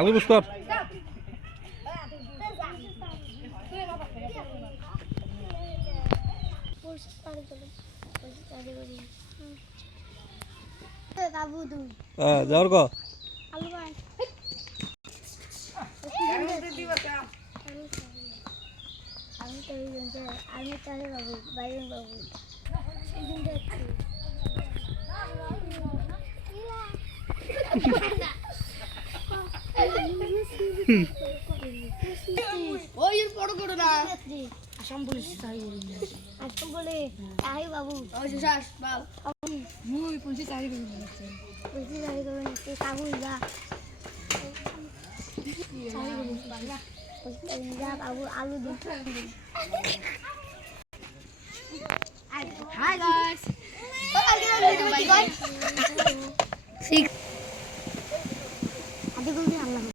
আলু বুঝকর যাওয়ার ক আমি তাহলে বাবু বাইরে বাবু ওই পড়ো করো না আসাম পুলিশ আসাম বলে তাই বাবু ওই শাস বাল মুই পুলিশ চাকরি করে নিচ্ছে পুলিশ চাকরি করে নিচ্ছে কাবু যা যা বাবু আলু দিন হাই গাইস আদি করে আল্লাহ